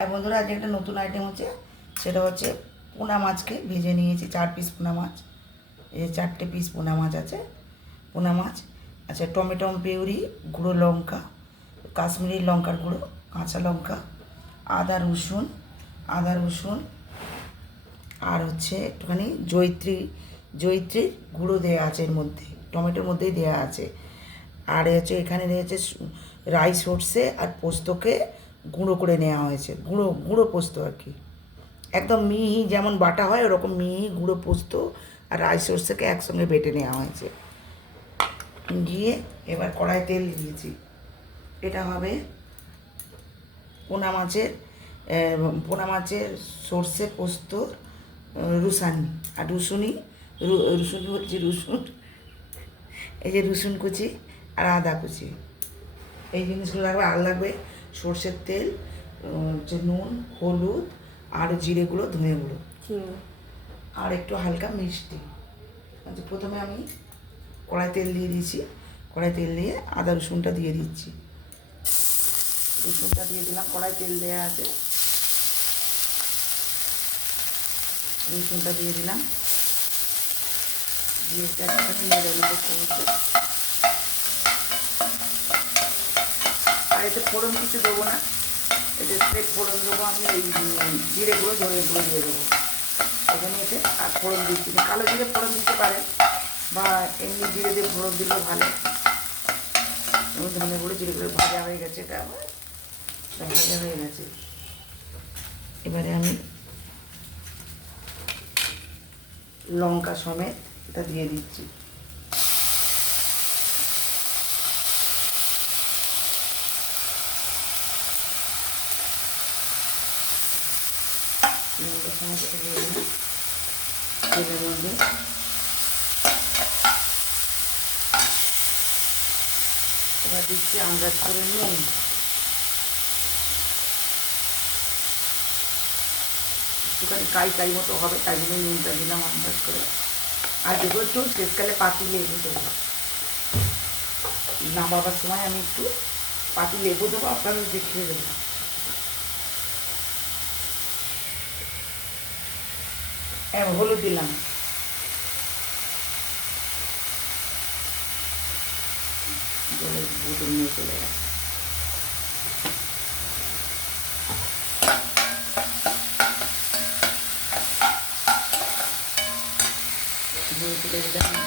হ্যাঁ বন্ধুরা, আজকে একটা নতুন আইটেম হচ্ছে, সেটা হচ্ছে পোনা মাছকে ভেজে নিয়েছি। 4 পিস পোনা মাছ, এই 4টে পিস পোনা মাছ আছে। পোনা মাছ আচ্ছা, টমেটো পিউরি, গুঁড়ো লঙ্কা, কাশ্মীরি লঙ্কার গুঁড়ো, কাঁচা লঙ্কা, আদা রসুন আর হচ্ছে একটুখানি জয়িত্রীর গুঁড়ো দেওয়া আছে এর মধ্যে, টমেটোর মধ্যেই দেওয়া আছে। আর হচ্ছে এখানে রয়েছে রাই সর্ষে আর পোস্তকে গুঁড়ো করে নেওয়া হয়েছে, গুঁড়ো পোস্ত আর কি, একদম মিহি যেমন বাটা হয় ওরকম মিহি গুঁড়ো পোস্ত আর রাই সর্ষেকে একসঙ্গে বেটে নেওয়া হয়েছে। দিয়ে এবার কড়াই তেল দিয়েছি। এটা হবে পোনা মাছের সর্ষে পোস্ত রুসানি আর রসুন হচ্ছে রসুন, এই যে রসুন কুচি আর আদা কুচি, এই জিনিসগুলো লাগবে। আর লাগবে সর্ষের তেল, হচ্ছে নুন, হলুদ আর জিরে গুঁড়ো, ধনে গুঁড়ো আর একটু হালকা মিষ্টি। আচ্ছা, প্রথমে আমি কড়াই তেল দিয়ে দিয়েছি। কড়াই তেল দিয়ে আদা রসুনটা দিয়ে দিচ্ছি। রসুনটা দিয়ে দিলাম, কড়াই তেল দেওয়া আছে, রসুনটা দিয়ে দিলাম, দিয়ে একটুখানি নেড়ে করতে। আর এতে ফোড়ন কিছু দেবো না, এতে স্ট্রেট ফোড়ন দেবো আমি, এই জিরে গুঁড়ো ধরে গুঁড়ো দিয়ে দেবো এখানে। এতে আর ফোড়ন দিচ্ছি না, কালো জিরে ফোড়ন দিতে পারেন বা এমনি জিরে দিয়ে ফোড়ন দিলেও ভালো। এবং ধনে গুঁড়ো জিরে গুঁড়ো ভাজা হয়ে গেছে, এটা আমার ভাজা হয়ে গেছে। এবারে আমি লঙ্কা সমেত এটা দিয়ে দিচ্ছি। লঙ্কা সমেত এটা দিয়ে দিলাম তেলের মধ্যে। এবার দিচ্ছি আন্দাজ করে নুন, একটুখানি কাই মতো হবে, তাই জন্য নুনটা দিলাম আন্দাজ করে। আর দেবো একটু শেষকালে পাতি লেবু দেবো, নামাবার সময় আমি একটু পাতি লেবু দেবো, আপনাদের দেখিয়ে দেবো। হলুদ দিলাম, জলের বোতল নিয়ে চলে গেছে। তুলে দিলাম